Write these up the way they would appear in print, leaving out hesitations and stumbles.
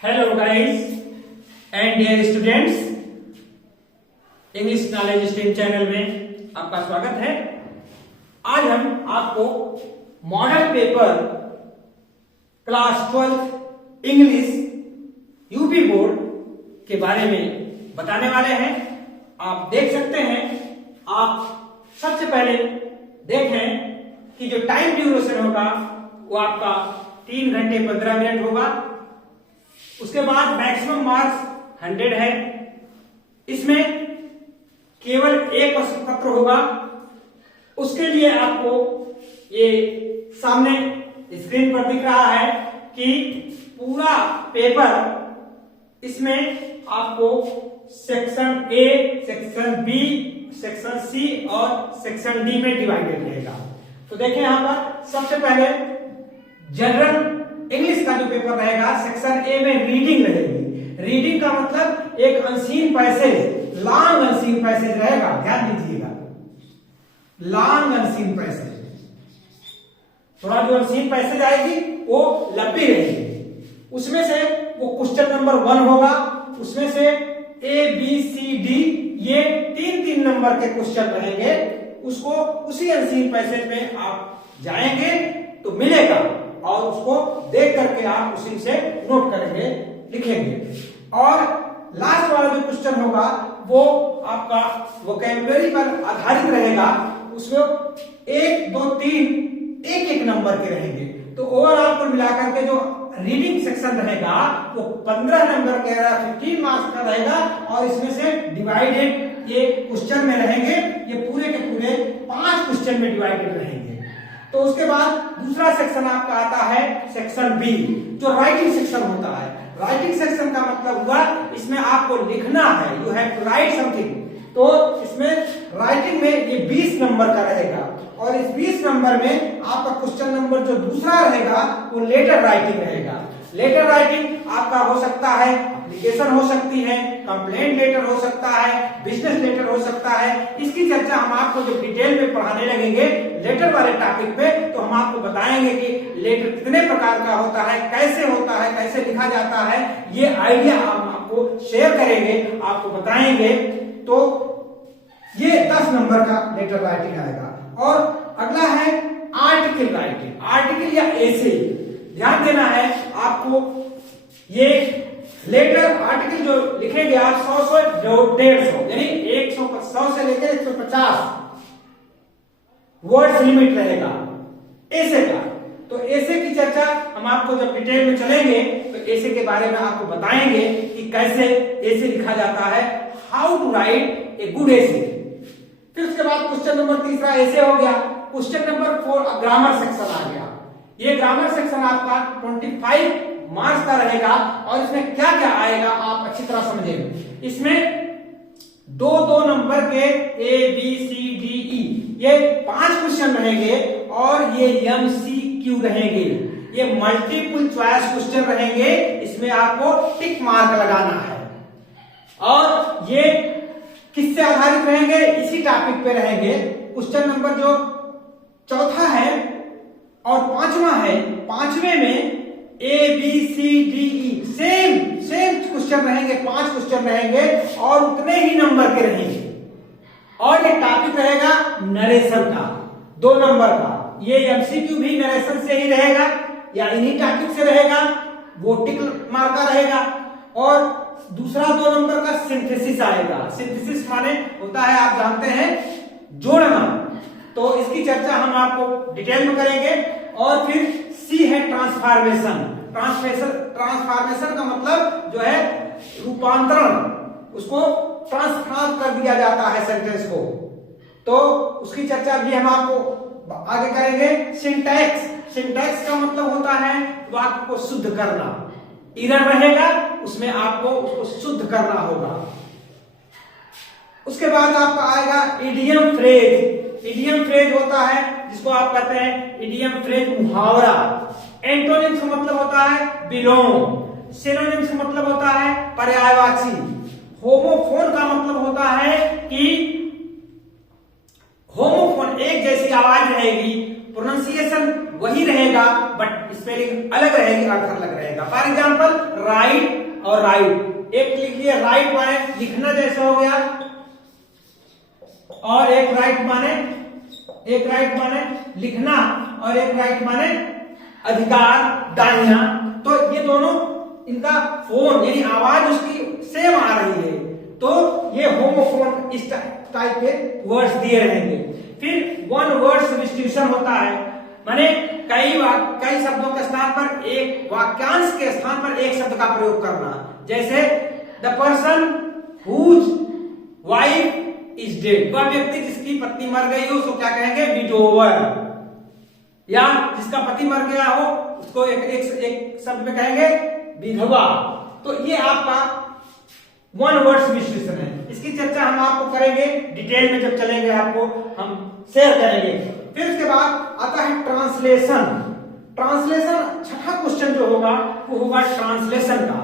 Hello guys and dear students, English knowledge stream channel में आपका स्वागत है। आज हम आपको model paper class 12 English UP board के बारे में बताने वाले हैं। आप देख सकते हैं, आप सबसे पहले देखें कि जो टाइम ड्यूरेशन होगा वो आपका 3 घंटे 15 मिनट होगा। उसके बाद मैक्सिमम मार्क्स 100 है। इसमें केवल एक प्रश्न पत्र होगा। उसके लिए आपको ये सामने स्क्रीन पर दिख रहा है कि पूरा पेपर इसमें आपको section A, section B, section C और सेक्शन डी में डिवाइडेड रहेगा। तो देखिए यहां पर सबसे पहले जनरल इंग्लिश का जो पेपर रहेगा, सेक्शन ए में रीडिंग रहेगी। रीडिंग का मतलब एक unseen passage, long unseen passage रहेगा। ध्यान दीजिएगा, लॉन्ग अनसीन पैसेज, थोड़ा जो अनसीन पैसेज आएगी वो लंबी रहेगी। उसमें से वो क्वेश्चन नंबर 1 होगा। उसमें से ए बी सी डी ये 3-3 नंबर के क्वेश्चन रहेंगे। उसको उसी अनसीन पैसेज में आप जाएंगे तो मिलेगा और उसको देख करके आप उसी से नोट करेंगे, लिखेंगे। और लास्ट वाला जो क्वेश्चन होगा वो आपका वोकैबुलरी पर आधारित रहेगा। उसमें 1, 2, 3 एक नंबर के रहेंगे। तो ओवरऑल कुल मिलाकर के जो रीडिंग सेक्शन रहेगा वो 15 नंबर के 15 मार्क्स का रहेगा। और इसमें से डिवाइडेड ये क्वेश्चन में रहेंगे, ये पूरे के पूरे 5 क्वेश्चन में डिवाइडेड रहेंगे। तो उसके बाद दूसरा सेक्शन आपका आता है सेक्शन बी, जो राइटिंग सेक्शन होता है। राइटिंग सेक्शन का मतलब हुआ इसमें आपको लिखना है, you have to write something. तो इसमें राइटिंग में ये 20 नंबर का रहेगा। और इस 20 नंबर में आपका क्वेश्चन नंबर जो दूसरा रहेगा वो लेटर राइटिंग रहेगा। लेटर राइटिंग आपका हो सकता है, एप्लीकेशन हो सकती है, कंप्लेंट लेटर हो सकता है, बिजनेस लेटर हो सकता है। इसकी चर्चा हम आपको जब डिटेल में पढ़ाने लगेंगे लेटर वाले टॉपिक पे, तो हम आपको बताएंगे कि लेटर कितने प्रकार का होता है, कैसे होता है, कैसे लिखा जाता है। ये आइडिया हम आपको शेयर करेंगे, आपको बताएंगे। तो ये 10 नंबर का लेटर राइटिंग आएगा। और अगला है आर्टिकल राइटिंग, आर्टिकल या एसे। ध्यान देना है आपको, ये लेटर आर्टिकल जो लिखेंगे आप 100 से 150, यानी 100 से लेकर 150 वर्ड्स लिमिट रहेगा एसे का। तो एसे की चर्चा हम आपको जब डिटेल में चलेंगे तो एसे के बारे में आपको बताएंगे कि कैसे एसे लिखा जाता है, how to write a good essay. फिर उसके बाद क्वेश्चन नंबर 3 ऐसे हो गया। क्वेश्चन नंबर 4 ग्रामर सेक्शन आ गया। ये ग्रामर सेक्शन आपका 25 मार्क्स का रहेगा। और इसमें क्या क्या आएगा आप अच्छी तरह समझेंगे। इसमें 2-2 नंबर के ए बी सी डी ई ये 5 क्वेश्चन रहेंगे। और ये MCQ रहेंगे, ये मल्टीपल चॉइस क्वेश्चन रहेंगे। इसमें आपको टिक मार्क लगाना है। और ये किससे आधारित रहेंगे, इसी टॉपिक पे रहेंगे। क्वेश्चन नंबर जो 4था है और 5वां है, 5वें में A B C D E same question रहेंगे, 5 क्वेश्चन रहेंगे और उतने ही नंबर के रहेंगे। और ये टॉपिक रहेगा नरेशन का, 2 नंबर का। ये MCQ भी नरेशन से ही रहेगा या इन्हीं टॉपिक से रहेगा, वो टिक मार्क का रहेगा। और दूसरा 2 नंबर का सिंथेसिस आएगा। सिंथेसिस माने होता है, आप जानते हैं, जोड़ना। तो इसकी चर्चा हम आपको डिटेल में करेंगे। और फिर सी है ट्रांसफॉर्मेशन। ट्रांसफॉर्मेशन का मतलब जो है रूपांतरण, उसको ट्रांसफॉर्म कर दिया जाता है सेंटेंस को। तो उसकी चर्चा भी हम आपको आगे करेंगे। सिंटैक्स का मतलब होता है वाक्य को शुद्ध करना। एरर रहेगा उसमें आपको उसको शुद्ध करना होगा। उसके बाद आपका आएगा इडियम फ्रेज। इडियम फ्रेज होता है जिसको आप कहते हैं इडियम फ्रेज मुहावरा। एंटोनिम्स का मतलब होता है विलोम। सिनोनिम्स का मतलब होता है पर्यायवाची। होमोफोन का मतलब होता है कि होमोफोन एक जैसी आवाज रहेगी, प्रोनाउंसिएशन वही रहेगा बट स्पेलिंग अलग रहेगी, अर्थ अलग रहेगा। फॉर एग्जाम्पल राइट और राइट, एक लिख लिया राइट माने लिखना जैसा हो गया, और एक राइट माने लिखना, और एक राइट माने अधिकार, दाहिना। तो ये दोनों इनका फोन यानी आवाज उसकी सेम आ रही है, तो ये होमोफोन इस टाइप के वर्ड्स दिए रहेंगे। फिर वन वर्ड सब्स्टिट्यूशन होता है, माने कई शब्दों के स्थान पर एक वाक्यांश के स्थान पर एक शब्द का प्रयोग करना। जैसे the person whose wife is dead, वह व्यक्ति जिसकी पत्नी मर गई हो उसको क्या कहेंगे? विडोवर। या जिसका पति मर गया हो उसको एक शब्द में कहेंगे विधवा। तो ये आपका वन वर्ड सब्स्टिट्यूशन है। इसकी चर्चा हम आपको करेंगे डिटेल में, जब चलेंगे आपको हम शेयर करेंगे। फिर उसके बाद आता है ट्रांसलेशन। ट्रांसलेशन छठा क्वेश्चन जो होगा वो होगा ट्रांसलेशन का।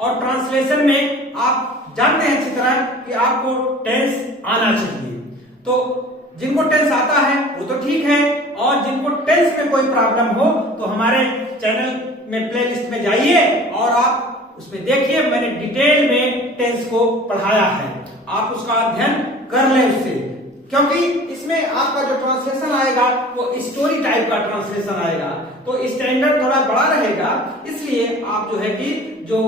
और ट्रांसलेशन में आप जानते हैं अच्छी तरह कि आपको टेंस आना चाहिए। तो जिनको टेंस आता है वो तो ठीक है, और जिनको टेंस में कोई प्रॉब्लम हो तो हमारे चैनल में प्लेलिस्ट में जाइए और आप उसमें देखिए, मैंने डिटेल में टेंस को पढ़ाया है, आप उसका अध्ययन कर लें उससे। क्योंकि इसमें आपका जो ट्रांसलेशन आएगा वो स्टोरी टाइप का ट्रांसलेशन आएगा, तो स्टैंडर्ड थोड़ा बड़ा रहेगा। इसलिए आप जो है कि जो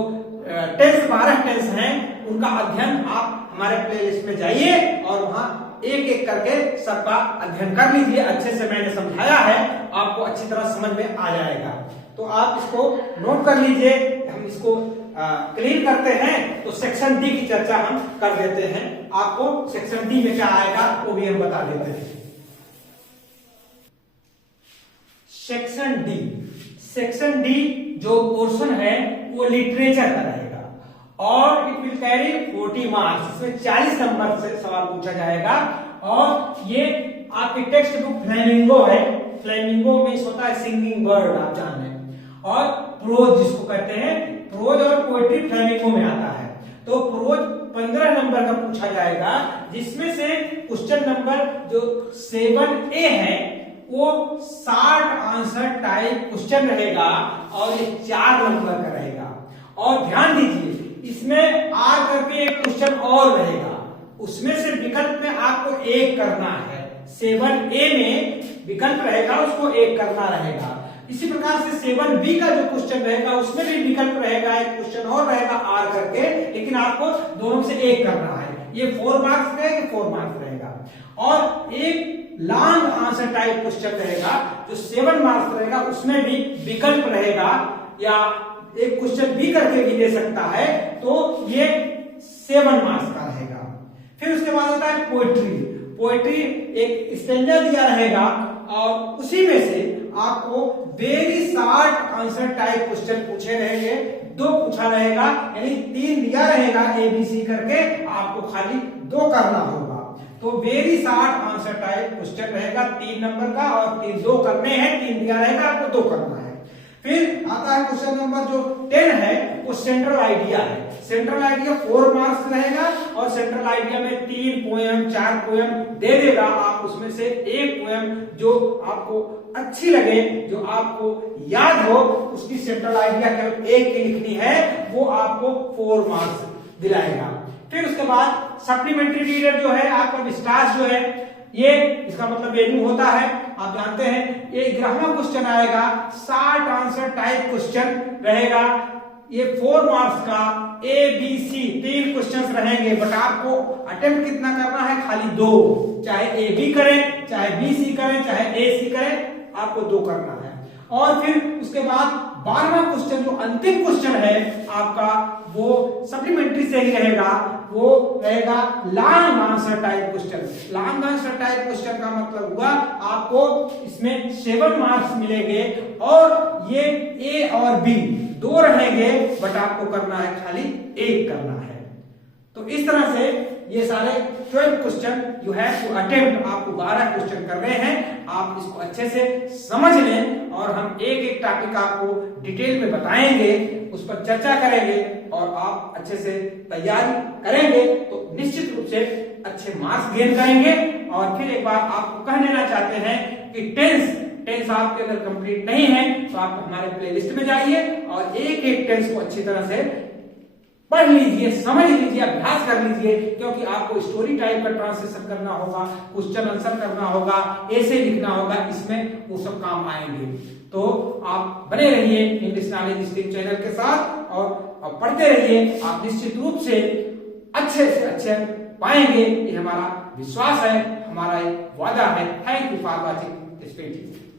टेंस 12 टेंस हैं उनका अध्ययन आप हमारे प्लेलिस्ट में जाइए और वहां एक एक करके सबका अध्ययन कर लीजिए। अच्छे से मैंने समझाया है, आपको अच्छी तरह समझ में आ जाएगा। तो आप इसको नोट कर लीजिए। हम इसको क्लियर करते हैं तो सेक्शन डी की चर्चा हम कर देते हैं। आपको सेक्शन डी में क्या आएगा वो भी हम बता देते हैं। सेक्शन डी जो पोर्शन है वो लिटरेचर का रहेगा और इट विल कैरी 40 मार्क्स। इसमें 40 नंबर से सवाल पूछा जाएगा। और ये आपकी टेक्स्ट बुक फ्लेमिंगो है। फ्लेमिंगो मीन्स होता है सिंगिंग बर्ड, आप जान रहे हैं। और प्रोज जिसको कहते हैं, प्रोज और पोएट्री फ्लेमिंगो में आता है। तो प्रोज 15 नंबर का पूछा जाएगा, जिसमें से क्वेश्चन नंबर जो 7A है वो 60 आंसर टाइप क्वेश्चन रहेगा और ये 4 नंबर का रहेगा। और ध्यान दीजिए इसमें आ करके एक क्वेश्चन और रहेगा, उसमें से विकल्प में आपको एक करना है। 7A में विकल्प रहेगा, उसको एक करना रहेगा। इसी प्रकार से 7B का जो क्वेश्चन रहेगा उसमें भी विकल्प रहेगा, एक क्वेश्चन और रहेगा आर करके, लेकिन आपको दोनों से एक करना है। ये 4 मार्क्स रहेगा, 4 मार्क्स रहेगा। और एक लॉन्ग आंसर टाइप क्वेश्चन रहेगा जो 7 मार्क्स रहेगा, उसमें भी विकल्प रहेगा या एक क्वेश्चन बी करके भी दे सकता है, तो ये 7 मार्क्स का रहेगा। फिर उसके बाद होता है पोएट्री एक स्टैंजा दिया रहेगा और उसी में से आपको very short answer type question पूछे रहेंगे। 2 पूछा रहेगा, यानी 3 दिया रहेगा ABC करके, आपको खाली 2 करना होगा। तो very short answer type question रहेगा 3 नंबर का और 2 करने हैं। 3 दिया रहेगा, आपको 2 करना है। फिर आता है क्वेश्चन नंबर जो 10 है वो सेंट्रल आइडिया है। सेंट्रल आइडिया 4 मार्क्स रहेगा और सेंट्रल आइडिया में 3 पोएम 4 पोएम दे देगा। आप उसमें से एक पोएम जो आपको अच्छी लगे, जो आपको याद हो, उसकी सेंट्रल आइडिया केवल एक की लिखनी है, वो आपको 4 मार्क्स दिलाएगा। फिर उसके बाद सप्लीमेंट्री रीडर जो है आपका विस्तार जो है, ये इसका मतलब वेन्यू होता है, आप जानते हैं। ये 11वां क्वेश्चन आएगा, 60 आंसर टाइप क्वेश्चन रहेगा। ये 4 मार्क्स का ABC 3 क्वेश्चंस रहेंगे, बट आपको अटेम्प्ट कितना करना है? खाली 2। चाहे AB करें, चाहे BC करें, चाहे AC करें, आपको 2 करना है। और फिर उसके बाद 12वां क्वेश्चन जो अंतिम क्वेश्चन है आपका, वो सप्लीमेंट्री से ही रहेगा, वो रहेगा long answer type question. Long answer type question का मतलब हुआ आपको इसमें 7 मार्क्स मिलेंगे और ये A और B 2 रहेंगे, बट आपको करना है खाली 1 करना है। तो इस तरह से ये सारे 12 question you have to attempt. आपको 12 क्वेश्चन कर रहे हैं, आप इसको अच्छे से समझ लें और हम एक एक टॉपिक आपको डिटेल में बताएंगे, उस पर चर्चा करेंगे और आप अच्छे से तैयारी करेंगे तो निश्चित रूप से अच्छे मार्क्स गेन करेंगे। और फिर एक बार आपको कह देना चाहते हैं कि टेंस टेंस आपके अगर कंप्लीट नहीं है तो आप हमारे प्लेलिस्ट में जाइए और एक एक टेंस को अच्छी तरह से पढ़ लीजिए, समझ लीजिए, अभ्यास कर लीजिए, क्योंकि आपको स्टोरी टाइप का ट्रांसलेशन करना होगा, क्वेश्चन आंसर करना होगा, ऐसे लिखना होगा, इसमें वो सब काम आएंगे। तो आप बने रहिए इंग्लिश नॉलेज स्ट्रीम चैनल के साथ और पढ़ते रहिए, आप निश्चित रूप से अच्छे पाएंगे, ये हमारा विश्वास है, हमारा एक वादा है। Thank you for watching this video.